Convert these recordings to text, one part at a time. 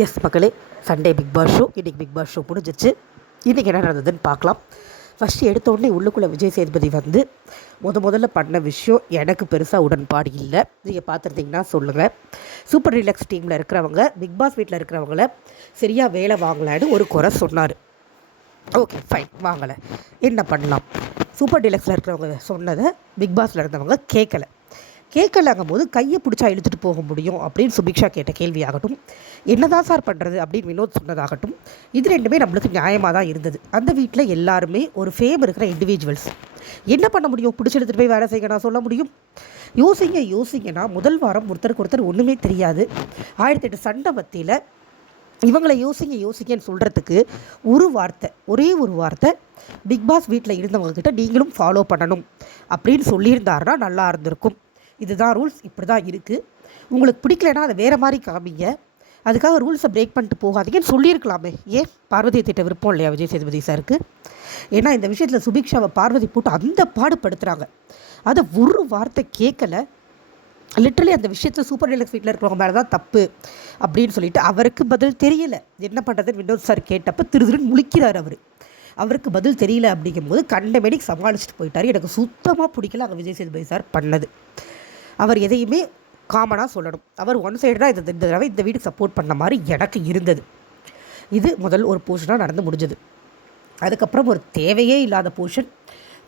S மக்களே, Sunday big Boss show. இன்றைக்கி big Boss show முடிஞ்சிச்சு. இன்றைக்கி என்ன நடந்ததுன்னு பார்க்கலாம். ஃபஸ்ட்டு எடுத்தோடனே உள்ளுக்குள்ளே விஜய் சேதுபதி வந்து முதல்ல பண்ண விஷயம் எனக்கு பெருசாக உடன்பாடு இல்லை. நீங்கள் பார்த்துருந்தீங்கன்னா சொல்லுங்கள். சூப்பர் ரிலாக்ஸ் டீமில் இருக்கிறவங்க, பிக் பாஸ் வீட்டில் இருக்கிறவங்கள சரியாக வேலை வாங்கலான்னு ஒரு குறை சொன்னார். ஓகே ஃபைன், வாங்கலை, என்ன பண்ணலாம்? சூப்பர் டீலக்ஸில் இருக்கிறவங்க சொன்னதை பிக் பாஸில் இருந்தவங்க கேட்கலங்கும் போது கையை பிடிச்சா இழுத்துட்டு போக முடியும் அப்படின்னு சுபிக்ஷா கேட்ட கேள்வியாகட்டும், என்னதான் சார் பண்ணுறது அப்படின்னு வினோத் சொன்னதாகட்டும், இது ரெண்டுமே நம்மளுக்கு நியாயமாக தான் இருந்தது. அந்த வீட்டில் எல்லாருமே ஒரு ஃபேம் இருக்கிற இண்டிவிஜுவல்ஸ். என்ன பண்ண முடியும்? பிடிச்சி எடுத்துகிட்டு போய் வேலை செய்ய நான் சொல்ல முடியும்? யோசிங்கன்னா முதல் வாரம் ஒருத்தருக்கு ஒன்றுமே தெரியாது. 1008 சண்டை மத்தியில் இவங்களை யோசிங்கன்னு சொல்கிறதுக்கு ஒரே ஒரு வார்த்தை பிக் பாஸ் வீட்டில் இருந்தவங்கக்கிட்ட நீங்களும் ஃபாலோ பண்ணணும் அப்படின்னு சொல்லியிருந்தாருன்னா நல்லா இருந்திருக்கும். இதுதான் ரூல்ஸ், இப்படி தான் இருக்குது, உங்களுக்கு பிடிக்கலன்னா அதை வேறு மாதிரி காமிங்க, அதுக்காக ரூல்ஸை பிரேக் பண்ணிட்டு போகாதீங்கன்னு சொல்லியிருக்கலாமே. ஏன் பார்வதியை திட்ட விருப்பம் இல்லையா விஜய் சேதுபதி சாருக்கு? ஏன்னா இந்த விஷயத்தில் சுபிக்ஷாவை பார்வதி போட்டு அந்த பாடுபடுத்துகிறாங்க. அதை ஒரு வார்த்தை கேட்கலை. லிட்டரலி அந்த விஷயத்தை சூப்பர் டீலக்ஸ் வீட்டில் இருக்கிறவங்க மேலே தான் தப்பு அப்படின்னு சொல்லிட்டு அவருக்கு பதில் தெரியலை. என்ன பண்ணுறதுன்னு வினோத் சார் கேட்டப்போ திருன்னு முழிக்கிறார். அவருக்கு பதில் தெரியல அப்படிங்கும்போது கண்டமேனிக்கு சமாளிச்சுட்டு போயிட்டார். எனக்கு சுத்தமாக பிடிக்கல அங்கே விஜய் சேதுபதி சார் பண்ணது. அவர் எதையுமே காமனாக சொல்லணும். அவர் ஒன் சைடாக இந்த தடவை இந்த வீட்டுக்கு சப்போர்ட் பண்ண மாதிரி எனக்கு இருந்தது. இது முதல் ஒரு போர்ஷனாக நடந்து முடிஞ்சது. அதுக்கப்புறம் ஒரு தேவையே இல்லாத போர்ஷன்,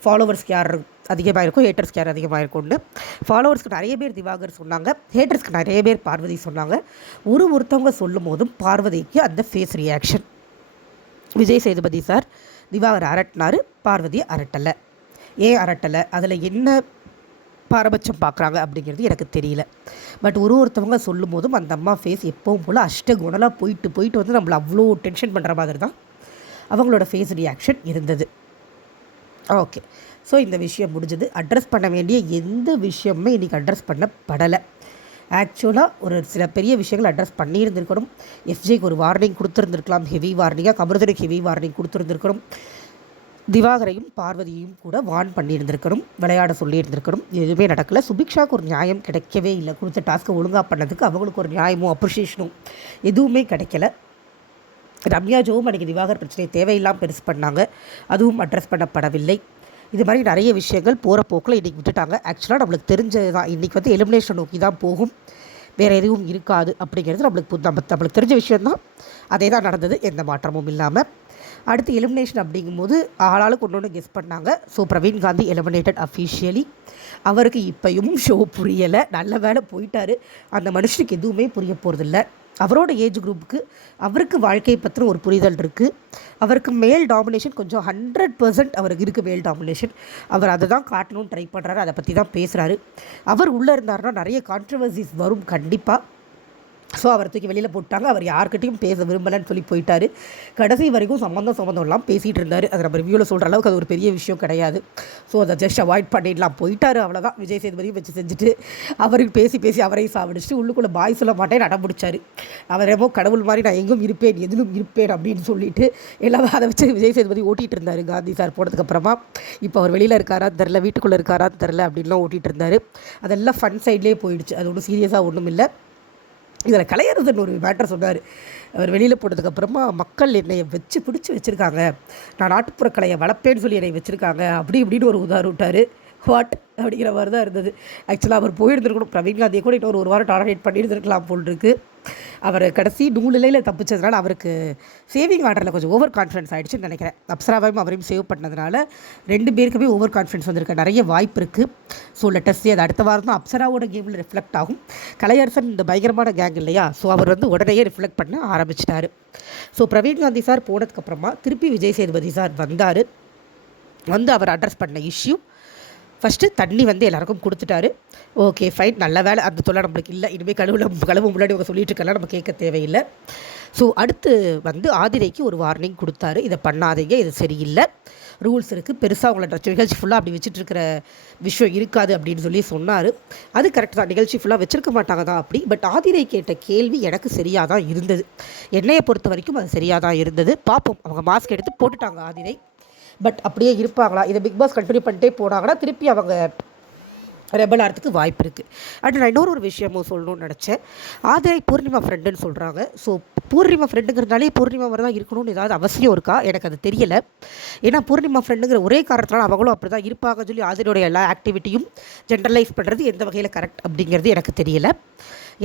ஃபாலோவர்ஸ்க்கு யார் அதிகமாக இருக்கும், ஹேட்டர்ஸ்க்கு யார் அதிகமாக இருக்கும்னு. ஃபாலோவர்ஸ்க்கு நிறைய பேர் திவாகர் சொன்னாங்க, ஹேட்டர்ஸ்க்கு நிறைய பேர் பார்வதி சொன்னாங்க. ஒருத்தவங்க சொல்லும் போதும் பார்வதிக்கு அந்த face reaction. Vijay Sethupathi sir Diwakar அரட்டினார், பார்வதியை அரட்டலை. ஏன் அரட்டலை? அதில் என்ன பாரபட்சம் பார்க்குறாங்க அப்படிங்கிறது எனக்கு தெரியல. பட் ஒருத்தவங்க சொல்லும் போதும் அந்த அம்மா ஃபேஸ் எப்பவும் போல் அஷ்டகுணலாக போயிட்டு வந்து நம்மளை அவ்வளோ டென்ஷன் பண்ணுற மாதிரி தான் அவங்களோட ஃபேஸ் ரியாக்ஷன் இருந்தது. ஓகே, ஸோ இந்த விஷயம் முடிஞ்சது. அட்ரஸ் பண்ண வேண்டிய எந்த விஷயமுமே இன்றைக்கி அட்ரஸ் பண்ணப்படலை. ஆக்சுவலாக ஒரு சில பெரிய விஷயங்கள் அட்ரஸ் பண்ணியிருந்திருக்கணும். எஸ்ஜேக்கு ஒரு வார்னிங் கொடுத்துருந்துருக்கலாம், ஹெவி வார்னிங்காக. கமருதனுக்கு ஹெவி வார்னிங் கொடுத்துருந்துருக்கணும். திவாகரையும் பார்வதியும் கூட வார்ன் பண்ணியிருந்திருக்கணும், விளையாட சொல்லியிருந்திருக்கணும். எதுவுமே நடக்கலை. சுபிக்ஷாவுக்கு ஒரு நியாயம் கிடைக்கவே இல்லை. கொடுத்த டாஸ்க்கை ஒழுங்காக பண்ணதுக்கு அவங்களுக்கு ஒரு நியாயமும் அப்ரிஷியேஷனும் எதுவுமே கிடைக்கல. ரம்யா ஜோவும் அன்றைக்கி திவாகர் பிரச்சனையை தேவையில்லாமல் பெருசு பண்ணாங்க, அதுவும் அட்ரஸ் பண்ணப்படவில்லை. இது மாதிரி நிறைய விஷயங்கள் போகிற போக்கில் இன்றைக்கி விட்டுட்டாங்க. ஆக்சுவலாக நம்மளுக்கு தெரிஞ்சது தான், இன்றைக்கி வந்து எலிமினேஷன் நோக்கி தான் போகும், வேறு எதுவும் இருக்காது அப்படிங்கிறது நம்மளுக்கு தெரிஞ்ச விஷயந்தான். அதே தான் நடந்தது, எந்த மாற்றமும் இல்லாமல். அடுத்து எலிமினேஷன் அப்படிங்கும்போது ஆளாளுக்கு ஒன்று கெஸ் பண்ணாங்க. So Praveen Gandhi eliminated officially. அவருக்கு இப்போயும் ஷோ புரியலை. நல்ல வேலை போயிட்டார். அந்த மனுஷனுக்கு எதுவுமே புரிய போகிறதில்ல. அவரோட ஏஜ் குரூப்புக்கு அவருக்கு வாழ்க்கையை பற்றின ஒரு புரிதல் இருக்குது. அவருக்கு மேல் டாமினேஷன் கொஞ்சம் 100% அவருக்கு இருக்குது. மேல் டாமினேஷன் அவர் அதை தான் காட்டணும்னு ட்ரை பண்ணுறாரு, அதை பற்றி தான் பேசுகிறாரு. அவர் உள்ளே இருந்தாருன்னா நிறைய கான்ட்ரவர்சிஸ் வரும் கண்டிப்பாக. ஸோ அவர் தூக்கி வெளியில் போட்டாங்க. அவர் யார்கிட்டையும் பேச விரும்பலைன்னு சொல்லி போயிட்டார். கடைசி வரைக்கும் சம்மந்தம்லாம் பேசிகிட்டு இருந்தார். அதை நம்ம ரிவ்யூவில் சொல்கிற அளவுக்கு அது ஒரு பெரிய விஷயம் கிடையாது. ஸோ அதை ஜஸ்ட் அவாய்ட் பண்ணிடலாம். போயிட்டார், அவ்வளோதான். விஜய் சேதுபதியும் வச்சு செஞ்சுட்டு அவருக்கு பேசி அவரையும் சாப்பிடுச்சுட்டு உள்ளுக்குள்ளே பாய் சொல்ல மாட்டேன்னு அடம்பிடிச்சார். அவர் என்னமோ கடவுள் மாதிரி நான் எங்கும் இருப்பேன், எதிலும் இருப்பேன் அப்படின்னு சொல்லிட்டு எல்லாம் அதை வச்சு விஜய் சேதுபதி ஓட்டிகிட்டு இருந்தார். காந்தி சார் போனதுக்கப்புறமா இப்போ அவர் வெளியில் இருக்காரான்னு தெரில, வீட்டுக்குள்ளே இருக்காரான்னு தெரில அப்படின்லாம் ஓட்டிகிட்டு இருந்தார். அதெல்லாம் ஃபன் சைட்லேயே போயிடுச்சு. அது ஒன்றும் சீரியஸாக ஒன்றும் இல்லை. இதில் கலையரசன் ஒரு மேட்டர் சொன்னார். அவர் வெளியில் போனதுக்கப்புறமா மக்கள் என்னை பிடிச்சி வச்சுருக்காங்க, நான் நாட்டுப்புற கலையை வளர்ப்பேன்னு சொல்லி என்னை வச்சுருக்காங்க இப்படின்னு ஒரு உதாரணம் விட்டார். வாட் அப்படிங்கிற மாதிரி தான் இருந்தது. ஆக்சுவலாக அவர் போயிருந்துருக்கணும். பிரவீன் காந்தியை கூட இன்னொரு ஒரு வாரம் டாலரேட் பண்ணியிருந்துருக்கலாம் போல் இருக்குது. அவர் கடைசி நூலிலையில் தப்பிச்சதுனால அவருக்கு சேவிங் ஆர்டரில் கொஞ்சம் ஓவர் கான்ஃபிடன்ஸ் ஆகிடுச்சுன்னு நினைக்கிறேன். அப்சராவையும் அவரையும் சேவ் பண்ணதுனால 2 பேருக்குமே ஓவர் கான்ஃபிடன்ஸ் வந்திருக்க நிறைய வாய்ப்பு இருக்குது. ஸோ லெட்டஸ்ட் அது அடுத்த வாரம் தான் அப்சராவோட கேமில் ரிஃப்ளெக்ட் ஆகும். கலையரசன் இந்த பயங்கரமான கேங் இல்லையா, ஸோ அவர் வந்து உடனேயே ரிஃப்ளெக்ட் பண்ண ஆரம்பிச்சிட்டாரு. ஸோ பிரவீன் காந்தி சார் போனதுக்கப்புறமா திருப்பி விஜய் சேதுபதி சார் வந்து அவர் அட்ரஸ் பண்ண இஷ்யூ, ஃபஸ்ட்டு தண்ணி வந்து எல்லாருக்கும் கொடுத்துட்டாரு. ஓகே ஃபைன், நல்ல வேலை. அந்த தொல்லை நம்மளுக்கு இல்லை. இனிமேல் கழுவு முன்னாடி அவங்க சொல்லிட்டு இருக்கலாம், நம்ம கேட்க தேவையில்லை. ஸோ அடுத்து வந்து ஆதிரைக்கு ஒரு வார்னிங் கொடுத்தாரு, இதை பண்ணாதீங்க, இது சரியில்லை, ரூல்ஸ் இருக்குது, பெருசாக அவங்கள நிகழ்ச்சி ஃபுல்லாக அப்படி வச்சுட்ருக்கிற விஷயம் இருக்காது அப்படின்னு சொல்லி சொன்னார். அது கரெக்ட் தான், நிகழ்ச்சி ஃபுல்லாக வச்சுருக்க மாட்டாங்க தான் அப்படி. பட் ஆதிரை கேட்ட கேள்வி எனக்கு சரியாக தான் இருந்தது. என்னையை பொறுத்த வரைக்கும் அது சரியாக தான் இருந்தது. பார்ப்போம், அவங்க மாஸ்க் எடுத்து போட்டுட்டாங்க ஆதிரை. பட் அப்படியே இருப்பாங்களா, இதை பிக் பாஸ் கண்டினியூ பண்ணிட்டே போனாங்கன்னா திருப்பி அவங்க ரெபல் ஆகிறதுக்கு வாய்ப்பு இருக்குது. அண்ட் நான் இன்னொரு விஷயமும் சொல்லணும்னு நினச்சேன். ஆதிரை பூர்ணிமா ஃப்ரெண்டுன்னு சொல்கிறாங்க. ஸோ பூர்ணிமா ஃப்ரெண்டுங்கிறதுனாலே பூர்ணிமா மாதிரி தான் இருக்கணும்னு ஏதாவது அவசியம் இருக்கா? எனக்கு அது தெரியலை. ஏன்னா பூர்ணிமா ஃப்ரெண்டுங்கிற ஒரே காரணத்தினால அவங்களும் அப்படி தான் இருப்பாங்கன்னு சொல்லி ஆதிரையோட எல்லா ஆக்டிவிட்டியும் ஜென்ரலைஸ் பண்ணுறது எந்த வகையில் கரெக்ட் அப்படிங்கிறது எனக்கு தெரியலை.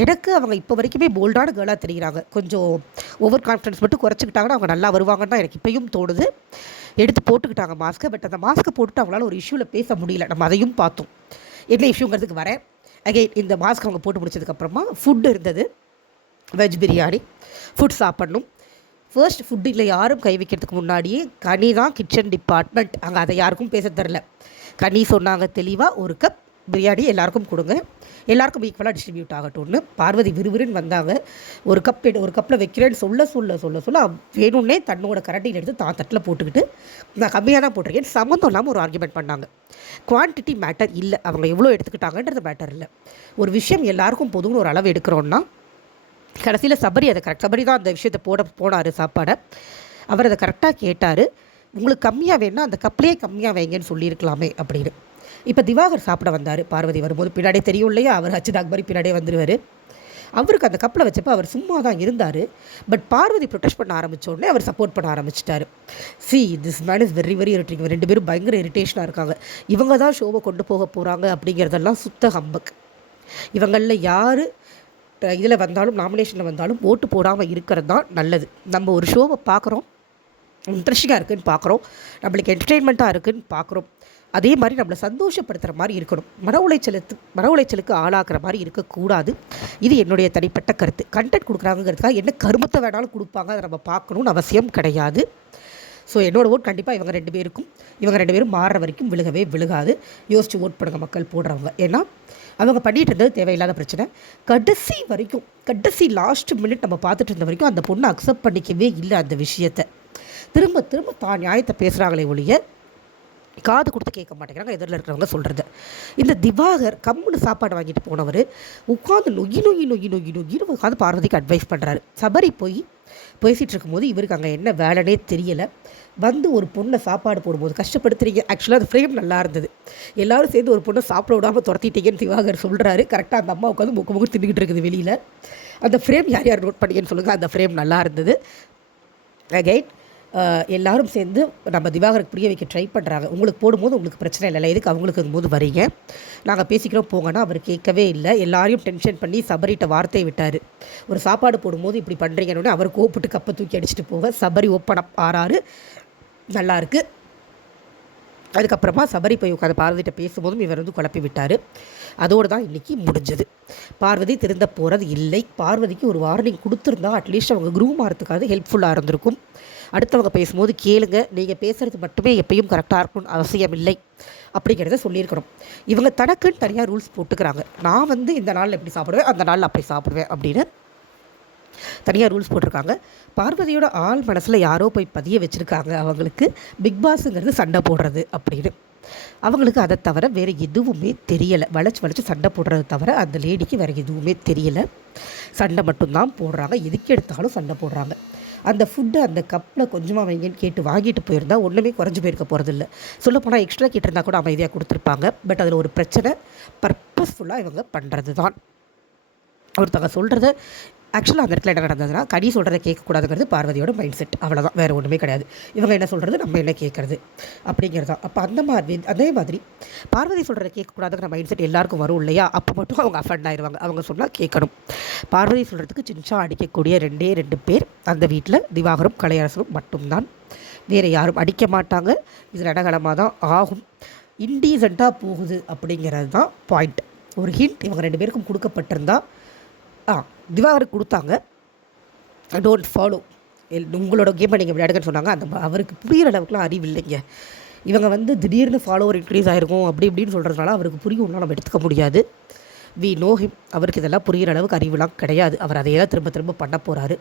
எனக்கு அவங்க இப்போ வரைக்குமே போல்டான கேர்ளாக தெரிகிறாங்க. கொஞ்சம் ஓவர் கான்ஃபிடன்ஸ் மட்டும் குறைச்சிக்கிட்டாங்கன்னா அவங்க நல்லா வருவாங்கன்னு தான் எனக்கு இப்போயும் தோணுது. எடுத்து போட்டுக்கிட்டாங்க மாஸ்க்கை. பட் அந்த மாஸ்க்கை போட்டுட்டு அவங்களால ஒரு இஷ்யூவில் பேச முடியல. நம்ம அதையும் பார்த்தோம். என்ன இஷ்யூங்கிறதுக்கு வரேன். அகைன் இந்த மாஸ்க் அவங்க போட்டு முடிச்சதுக்கப்புறமா ஃபுட்டு இருந்தது. வெஜ் பிரியாணி ஃபுட் சாப்பிட்ணும். ஃபர்ஸ்ட் ஃபுட்டில் யாரும் கை வைக்கிறதுக்கு முன்னாடியே கனி தான் கிச்சன் டிபார்ட்மெண்ட். அங்கே அதை யாருக்கும் பேச தரல. கனி சொன்னாங்க தெளிவாக, ஒரு கப் பிரியாணி எல்லாருக்கும் கொடுங்க, எல்லாருக்கும் ஈக்குவலாக டிஸ்ட்ரிபியூட் ஆகட்டும்னு. பார்வதி விறுவிறுன்னு வந்தாங்க. ஒரு கப்பில் வைக்கிறேன்னு சொல்ல வேணும்னே தன்னோட கரண்டியில் எடுத்து தான் தட்டில் போட்டுக்கிட்டு நான் கம்மியாக தான் போட்டிருக்கேன் சம்மந்தம் இல்லாமல் ஒரு ஆர்குமெண்ட் பண்ணாங்க. குவான்டிட்டி மேட்டர் இல்லை, அவங்க எவ்வளோ எடுத்துக்கிட்டாங்கன்றது மேட்டர் இல்லை. ஒரு விஷயம் எல்லாருக்கும் பொதுன்னு ஒரு அளவு எடுக்கிறோன்னா கடைசியில் சபரி தான் அந்த விஷயத்தை போனார் சாப்பாடை. அவர் அதை கரெக்டாக கேட்டார். உங்களுக்கு கம்மியாக வேணுன்னா அந்த கப்லேயே கம்மியாக வைங்கன்னு சொல்லியிருக்கலாமே அப்படின்னு. இப்போ திவாகர் சாப்பிட வந்தார். பார்வதி வரும்போது பின்னாடியே தெரியும் இல்லையா, அவர் ஹச்சித் அக்பரி பின்னாடியே வந்துடுவார். அவருக்கு அந்த கப்பில் வச்சப்போ அவர் சும்மா தான் இருந்தார். பட் பார்வதி ப்ரொடெக்ட் பண்ண ஆரம்பித்தோடனே அவர் சப்போர்ட் பண்ண ஆரம்பிச்சிட்டாரு. This man is very very irritating. ரெண்டு பேரும் பயங்கர இரிட்டேஷனாக இருக்காங்க. இவங்க தான் ஷோவை கொண்டு போக போகிறாங்க அப்படிங்கிறதெல்லாம் சுத்த ஹம்பக். இவங்களில் யார் இதில் வந்தாலும் நாமினேஷனில் வந்தாலும் ஓட்டு போடாமல் இருக்கிறது தான் நல்லது. நம்ம ஒரு ஷோவை பார்க்குறோம், இன்ட்ரெஸ்டிங்காக இருக்குதுன்னு பார்க்குறோம், நம்மளுக்கு என்டர்டெயின்மெண்ட்டாக இருக்குதுன்னு பார்க்குறோம். அதே மாதிரி நம்மளை சந்தோஷப்படுத்துகிற மாதிரி இருக்கணும். மன உளைச்சலுக்கு ஆளாக்குற மாதிரி இருக்கக்கூடாது. இது என்னுடைய தனிப்பட்ட கருத்து. கண்டென்ட் கொடுக்குறாங்கிறதுக்காக என்ன கருமத்தை வேணாலும் கொடுப்பாங்க, அதை நம்ம பார்க்கணுன்னு அவசியம் கிடையாது. ஸோ என்னோடய ஓட் கண்டிப்பாக இவங்க ரெண்டு பேரும் மாறுற வரைக்கும் விழுகாது. யோசித்து ஓட் பண்ணுங்க மக்கள் போடுறவங்க. ஏன்னா அவங்க பண்ணிகிட்டு இருந்தது தேவையில்லாத பிரச்சனை. கடைசி லாஸ்ட் மினிட் நம்ம பார்த்துட்டு இருந்த வரைக்கும் அந்த பொண்ணை அக்செப்ட் பண்ணிக்கவே இல்லை. அந்த விஷயத்தை திரும்ப தான் நியாயத்தை பேசுகிறாங்களே ஒழிய காது கொடுத்து கேட்க மாட்டேங்கிறாங்க எதிரில் இருக்கிறவங்க சொல்கிறது. இந்த திவாகர் கம்முன்னு சாப்பாடு வாங்கிட்டு போனவர் உட்காந்து நொய்யின்னு உட்காந்து பார்வதிக்கு அட்வைஸ் பண்ணுறாரு. சபரி பேசிகிட்டு இருக்கும்போது இவருக்கு அங்கே என்ன வேலைனே தெரியலை. வந்து ஒரு பொண்ணை சாப்பாடு போடும்போது கஷ்டப்படுத்துறீங்க. ஆக்சுவலாக அந்த ஃப்ரேம் நல்லா இருந்தது. எல்லோரும் சேர்ந்து ஒரு பொண்ணை சாப்பிட விடாமல் துரத்திட்டீங்கன்னு திவாகர் சொல்கிறாரு. கரெக்டாக அந்த அம்மா உட்காந்து முக்கு தின்னுக்கிட்டு இருக்குது வெளியில். அந்த ஃப்ரேம் யார் நோட் பண்ணிங்கன்னு சொல்லுங்கள். அந்த ஃப்ரேம் நல்லா இருந்தது. அகைன் எல்லோரும் சேர்ந்து நம்ம திவாகருக்கு புரிய வைக்க ட்ரை பண்ணுறாங்க. உங்களுக்கு போடும்போது உங்களுக்கு பிரச்சனை இல்லை, எதுக்கு அவங்களுக்கு இருக்கும்போது வரீங்க, நாங்கள் பேசிக்கிறோம் போங்கன்னா அவர் கேட்கவே இல்லை. எல்லாரையும் டென்ஷன் பண்ணி சபரிட்ட வார்த்தையை விட்டார். ஒரு சாப்பாடு போடும்போது இப்படி பண்ணுறீங்கன்னு அவர் கோப்பிட்டு கப்பை தூக்கி அடிச்சுட்டு போக சபரி ஓப்பன் ஆறாரு. நல்லாயிருக்கு. அதுக்கப்புறமா சபரி போய் உட்காந்து பார்வதிட்ட பேசும்போதும் இவர் குழப்பி விட்டார். அதோடு தான் இன்றைக்கி முடிஞ்சது. பார்வதி திருந்த போகிறது இல்லை. பார்வதிக்கு ஒரு வார்னிங் கொடுத்துருந்தா அட்லீஸ்ட் அவங்க க்ரூம் ஆகிறதுக்காக ஹெல்ப்ஃபுல்லாக இருந்திருக்கும். அடுத்தவங்க பேசும்போது கேளுங்க, நீங்கள் பேசுகிறது மட்டுமே எப்பயும் கரெக்டாக இருக்கணும்னு அவசியம் இல்லை அப்படிங்கிறத சொல்லியிருக்கணும். இவங்க தனக்குன்னு தனியாக ரூல்ஸ் போட்டுக்கிறாங்க. நான் இந்த நாளில் எப்படி சாப்பிடுவேன், அந்த நாளில் அப்படி சாப்பிடுவேன் அப்படின்னு தனியாக ரூல்ஸ் போட்டிருக்காங்க. பார்வதியோட ஆள் மனசில் யாரோ போய் பதிய வச்சுருக்காங்க அவங்களுக்கு. பிக் பாஸுங்கிறது சண்டை போடுறது அப்படின்னு. அவங்களுக்கு அதை தவிர வேறு எதுவுமே தெரியலை. வளைச்சி சண்டை போடுறத தவிர அந்த லேடிக்கு வேறு எதுவுமே தெரியலை. சண்டை மட்டும்தான் போடுறாங்க. எதுக்கு எடுத்தாலும் சண்டை போடுறாங்க. அந்த ஃபுட்டு அந்த கப்பில் கொஞ்சமாக வைங்கன்னு கேட்டு வாங்கிட்டு போயிருந்தா ஒன்றுமே குறைஞ்சி போயிருக்க போகிறதில்ல. சொல்லப்போனால் எக்ஸ்ட்ரா கேட்டிருந்தா கூட அமைதியாக கொடுத்துருப்பாங்க. பட் அதில் ஒரு பிரச்சனை பர்பஸ்ஃபுல்லாக இவங்க பண்ணுறது தான். ஒருத்தவங்க சொல்கிறத ஆக்சுவலாக அந்த இடத்துல என்ன நடந்ததுன்னா, கனி சொல்கிறத கேட்கக்கூடாதுங்கிறது பார்வதியோட மைண்ட் செட். அவ்வளோதான், வேறு ஒன்றுமே கிடையாது. இவங்க என்ன சொல்கிறது, நம்ம என்ன கேட்குறது அப்படிங்கிறது தான். அப்போ அதே மாதிரி பார்வதி சொல்கிறத கேட்கக்கூடாதுங்கிற மைண்ட் செட் எல்லாருக்கும் வரும் இல்லையா? அப்போ மட்டும் அவங்க அஃபண்ட் ஆயிடுவாங்க. அவங்க சொன்னால் கேட்கணும். பார்வதி சொல்கிறதுக்கு சின்சா அடிக்கக்கூடிய ரெண்டு பேர் அந்த வீட்டில் திவாகரும் கலையரசரும் மட்டும்தான். வேறு யாரும் அடிக்க மாட்டாங்க. இது ரணகலமாக தான் ஆகும். இன்டீசெண்டாக போகுது அப்படிங்கிறது தான் பாயிண்ட். ஒரு ஹிண்ட் இவங்க 2 பேருக்கும் கொடுக்கப்பட்டிருந்தா திவாகருக்கு கொடுத்தாங்க. டோன்ட் ஃபாலோ, உங்களோட கேமை நீங்கள் விளையாடுங்கன்னு சொன்னாங்க. அவருக்கு புரிகிற அளவுக்குலாம் அறிவு இல்லைங்க. இவங்க திடீர்னு ஃபாலோவர் இன்க்ரீஸ் ஆகிருக்கும் அப்படி இப்படின்னு சொல்கிறதுனால அவருக்கு புரியும்னா நம்ம எடுத்துக்க முடியாது. We know him. அவருக்கு இதெல்லாம் புரிகிற அளவுக்கு அறிவுலாம் கிடையாது. அவர் அதையே தான் திரும்ப பண்ண போகிறாரு.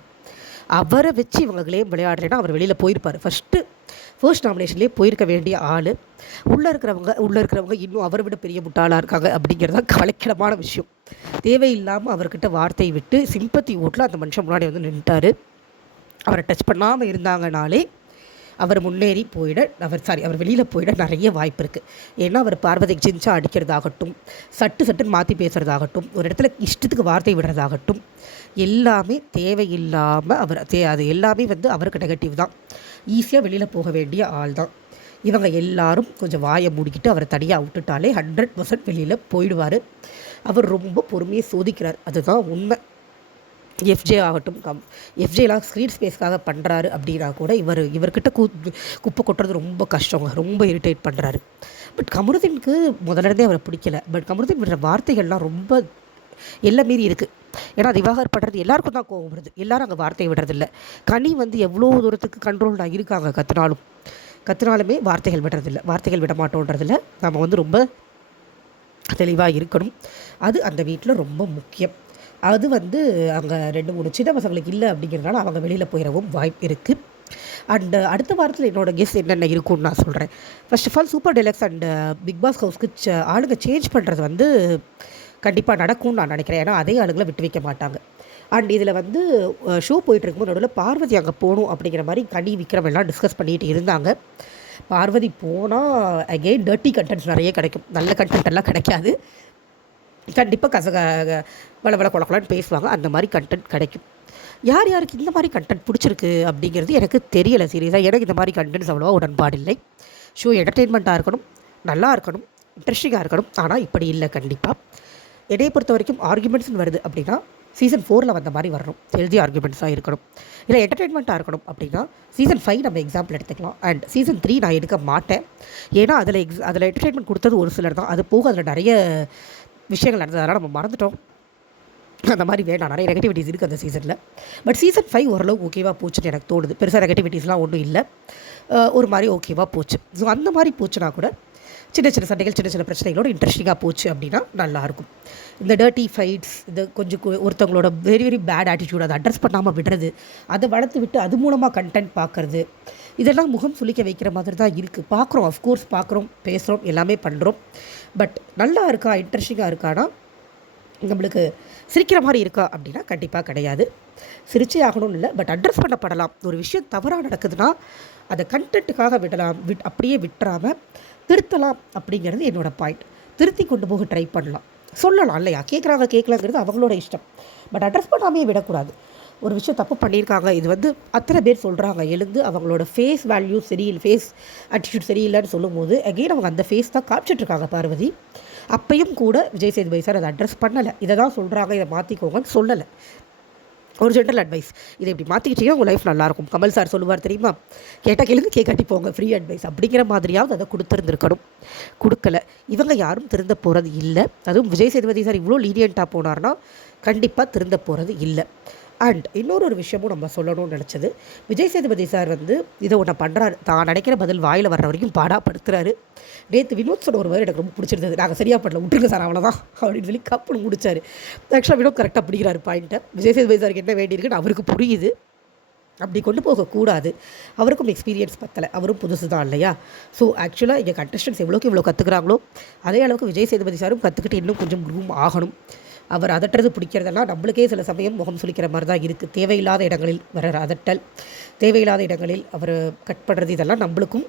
அவரை வச்சு இவங்க கேம் விளையாடுறேன்னா அவர் வெளியில் போயிருப்பார். ஃபர்ஸ்ட் நாமினேஷன்லேயே போயிருக்க வேண்டிய ஆள். உள்ளே இருக்கிறவங்க இன்னும் அவரை விட பெரிய முட்டாளாக இருக்காங்க அப்படிங்கிறது தான் கவலைக்கிடமான விஷயம். தேவையில்லாமல் அவர்கிட்ட வார்த்தையை விட்டு சிம்பத்தி ஓட்டில் அந்த மனுஷன் முன்னாடி நின்றுட்டார். அவரை டச் பண்ணாமல் இருந்தாங்கனாலே அவர் முன்னேறி போயிட அவர் வெளியில் போயிட நிறைய வாய்ப்பு இருக்குது. ஏன்னா அவர் பார்வதிக்கு சிஞ்சா அடிக்கிறதாகட்டும், சட்டுன்னு மாற்றி பேசுகிறதாகட்டும், ஒரு இடத்துல இஷ்டத்துக்கு வார்த்தை விடுறதாகட்டும், எல்லாமே தேவையில்லாமல் அது எல்லாமே வந்து அவருக்கு நெகட்டிவ் தான். ஈஸியாக வெளியில் போக வேண்டிய ஆள் தான். இவங்க எல்லாரும் கொஞ்சம் வாயை மூடிக்கிட்டு அவரை தனியாக விட்டுட்டாலே 100% வெளியில் போயிடுவார். அவர் ரொம்ப பொறுமையை சோதிக்கிறார், அதுதான் உண்மை. எஃப்ஜே ஆகட்டும், எஃப்ஜேலாம் ஸ்க்ரீன் ஸ்பேஸ்க்காக பண்ணுறாரு அப்படின்னா கூட இவர்கிட்ட குப்பை கொட்டுறது ரொம்ப கஷ்டங்க, ரொம்ப இரிட்டேட் பண்ணுறாரு. பட் கமருதீனுக்கு முதலிருந்தே அவரை பிடிக்கல. பட் கமருதீன் விடுற வார்த்தைகள்லாம் ரொம்ப எல்லாம் மீறி இருக்குது. ஏன்னா திவாகர் பண்ணுறது எல்லாருக்கும் தான் கோவம் வருது, எல்லாரும் அங்கே வார்த்தையை விடுறதில்ல. கனி வந்து எவ்வளோ தூரத்துக்கு கண்ட்ரோல்டாக இருக்காங்க, கத்துனாலுமே வார்த்தைகள் விடுறதில்ல, வார்த்தைகள் விட மாட்டோன்றதில்ல. நம்ம வந்து ரொம்ப தெளிவாக இருக்கணும், அது அந்த வீட்டில் ரொம்ப முக்கியம். அது வந்து அங்கே 2-3 சின்ன பசங்களுக்கு இல்லை அப்படிங்கிறதுனால அவங்க வெளியில் போயிடவும் வாய்ப்பு இருக்குது. அண்டு அடுத்த வாரத்தில் என்னோடய கெஸ் என்னென்ன இருக்கும்னு நான் சொல்கிறேன். First of all Super Deluxe and Bigg Boss ஹவுஸ்க்கு ஆளுங்க சேஞ்ச் பண்ணுறது வந்து கண்டிப்பாக நடக்கும்னு நான் நினைக்கிறேன். ஏன்னா அதே ஆளுங்களை விட்டு வைக்க மாட்டாங்க. அண்ட் இதில் வந்து ஷோ போயிட்டுருக்கும்போது நடுவில் பார்வதி அங்கே போகணும் அப்படிங்கிற மாதிரி கனி விக்ரம் எல்லாம் டிஸ்கஸ் பண்ணிகிட்டு இருந்தாங்க. பார்வதி போனால் அகெயின் டர்ட்டி கண்டென்ட்ஸ் நிறைய கிடைக்கும், நல்ல கண்டென்ட் எல்லாம் கிடைக்காது. கண்டிப்பாக வள கொலக்கலான்னு பேசுவாங்க, அந்த மாதிரி கண்டென்ட் கிடைக்கும். யாருக்கு இந்த மாதிரி கண்டென்ட் பிடிச்சிருக்கு அப்படிங்கிறது எனக்கு தெரியலை சீரியஸாக. எனக்கு இந்த மாதிரி கண்டென்ட்ஸ் அவ்வளோவா உடன்பாடில்லை. ஷோ என்டர்டெயின்மெண்ட்டாக இருக்கணும், நல்லா இருக்கணும், இன்ட்ரெஸ்டிங்காக இருக்கணும். ஆனால் இப்படி இல்லை. கண்டிப்பாக என்னையை பொறுத்த வரைக்கும் ஆர்குமெண்ட்ஸ்னு வருது அப்படின்னா சீசன் 4 வந்த மாதிரி வரணும், ஹெல்தி ஆர்குமெண்ட்ஸாக இருக்கணும். இல்லை என்டர்டெயின்மெண்ட்டாக இருக்கணும் அப்படின்னா சீசன் 5 நம்ம எக்ஸாம்பிள் எடுத்துக்கலாம். அண்ட் சீசன் 3 நான் எடுக்க மாட்டேன். ஏன்னா அதில் என்டர்டெயின்மெண்ட் கொடுத்தது ஒரு சிலர் தான், அது போக அதில் நிறைய விஷயங்கள் நடந்ததுனால நம்ம மறந்துட்டோம். அந்த மாதிரி வேண்டாம், நிறைய நெகட்டிவிட்டிஸ் இருக்குது அந்த சீசனில். பட் சீசன் 5 ஓரளவு ஓகேவாக போச்சுன்னு எனக்கு தோணுது. பெருசாக நெகட்டிவிட்டிஸ்லாம் ஒன்றும் இல்லை, ஒரு மாதிரி ஓகேவாக போச்சு. ஸோ அந்த மாதிரி போச்சுன்னா கூட சின்ன சண்டைகள், சின்ன பிரச்சனைகளோட இன்ட்ரெஸ்டிங்காக போச்சு அப்படின்னா நல்லாயிருக்கும். இந்த டர்ட்டி ஃபைட்ஸ், இந்த கொஞ்சம் ஒருத்தவங்களோட வெரி வெரி பேட் ஆட்டிடியூட் அதை அட்ரஸ் பண்ணாமல் விடுறது, அதை வளர்த்து விட்டு அது மூலமாக கண்டென்ட் பார்க்குறது, இதெல்லாம் முகம் சுளிக்க வைக்கிற மாதிரி தான் இருக்குது. பார்க்குறோம், அஃப்கோர்ஸ் பார்க்குறோம், பேசுகிறோம், எல்லாமே பண்ணுறோம். பட் நல்லா இருக்கா, இன்ட்ரெஸ்டிங்காக இருக்கானா, நம்மளுக்கு சிரிக்கிற மாதிரி இருக்கா அப்படின்னா கண்டிப்பாக கிடையாது. சிரிச்சே ஆகணும்னு இல்லை, பட் அட்ரஸ் பண்ணப்படலாம். ஒரு விஷயம் தவறாக நடக்குதுன்னா அதை கண்டென்ட்டுக்காக விடலாம், அப்படியே விட்டுறாமல் திருத்தலாம் அப்படிங்கிறது என்னோடய பாயிண்ட். திருத்தி கொண்டு போக ட்ரை பண்ணலாம், சொல்லலாம் இல்லையா. கேட்கலாங்கிறது அவங்களோட இஷ்டம். பட் அட்ரஸ் பண்ணாமே விடக்கூடாது. ஒரு விஷயம் தப்பு பண்ணியிருக்காங்க, இது வந்து அத்தனை பேர் சொல்கிறாங்க, எழுந்து அவங்களோட ஃபேஸ் வேல்யூ சரியில்லை, ஃபேஸ் ஆட்டிடியூட் சரியில்லைன்னு சொல்லும்போது அகெயின் அவங்க அந்த ஃபேஸ் தான் காமிச்சிட்ருக்காங்க பார்வதி. அப்பையும் கூட விஜய் சேதுபதி சார் அதை அட்ரஸ் பண்ணலை. இதை தான் சொல்கிறாங்க, இதை மாற்றிக்கோங்கன்னு சொல்லலை. ஒரு ஜென்ரல் அட்வைஸ், இதை இப்படி மாற்றிக்கிட்டே உங்கள் லைஃப் நல்லாயிருக்கும். கமல் சார் சொல்லுவார் தெரியுமா, கேட்டால் கேளுங்க, கேட்காட்டி போங்க, ஃப்ரீ அட்வைஸ் அப்படிங்கிற மாதிரியாவது அதை கொடுத்துருந்துருக்கணும். கொடுக்கல. இவங்க யாரும் திருந்த போகிறது இல்லை. அதுவும் விஜய் சேதுபதி சார் இவ்வளோ லீனியண்ட்டாக போனார்னா கண்டிப்பாக திருந்த போகிறது இல்லை. அண்ட் இன்னொரு விஷயமும் நம்ம சொல்லணும்னு நினச்சது, விஜய் சேதுபதி சார் வந்து இதை ஒன்று பண்ணுறாரு, தான் நினைக்கிற பதில் வாயில் வர்ற வரைக்கும் பாடாப்படுத்துறாரு. நேற்று வினோத் சொன்ன ஒரு வேறு எனக்கு ரொம்ப பிடிச்சிருந்தது, நாங்கள் சரியாக பண்ணல, விட்டுருங்க சார் அவ்வளோதான் அப்படின்னு சொல்லி கப்புன்னு முடிச்சார். ஆக்சுவலாக வினோத் கரெக்டாக பிடிக்கிறாரு பாயிண்ட்டை. விஜய் சேதுபதி சாருக்கு என்ன வேண்டியிருக்குன்னு அவருக்கு புரியுது. அப்படி கொண்டு போகக்கூடாது. அவருக்கும் எக்ஸ்பீரியன்ஸ் பத்தலை, அவரும் புதுசு தான் இல்லையா. ஸோ ஆக்சுவலாக இங்கே கண்டஸ்டன்ஸ் இவ்வளோ கற்றுக்குறாங்களோ அதே அளவுக்கு விஜய் சேதுபதி சாரும் கற்றுக்கிட்டு இன்னும் கொஞ்சம் குரூம் ஆகணும். அவர் அதட்டுறது பிடிக்கிறதெல்லாம் நம்மளுக்கே சில சமயம் முகம் சுளிக்கிற மாதிரி தான் இருக்குது. தேவையில்லாத இடங்களில் வர அதட்டல், தேவையில்லாத இடங்களில் அவர் கட் பண்ணுறது, இதெல்லாம் நம்மளுக்கும்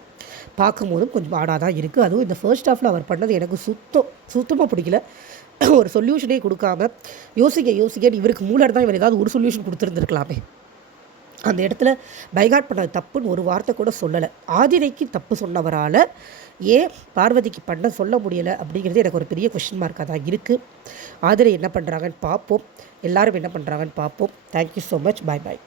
பார்க்கும்போதும் கொஞ்சம் ஆடாக தான் இருக்குது. அதுவும் இந்த ஃபர்ஸ்ட் ஹாஃபில் அவர் பண்ணது எனக்கு சுத்தமாக பிடிக்கல. ஒரு சொல்யூஷனே கொடுக்காம யோசிக்க இவருக்கு மூலர் தான், இவர் ஏதாவது ஒரு சொல்யூஷன் கொடுத்துருந்துருக்கலாமே. அந்த இடத்துல பைகாட் பண்ணது தப்புன்னு ஒரு வார்த்தை கூட சொல்லலை. ஆதிரைக்கு தப்பு சொன்னவரால் ஏன் பார்வதிக்கு பண்ண சொல்ல முடியலை அப்படிங்கிறது எனக்கு ஒரு பெரிய கொஸ்டின் மார்க்காக தான் இருக்குது. ஆதிரை என்ன பண்ணுறாங்கன்னு பார்ப்போம், எல்லோரும் என்ன பண்ணுறாங்கன்னு பார்ப்போம். Thank you so much. பாய்.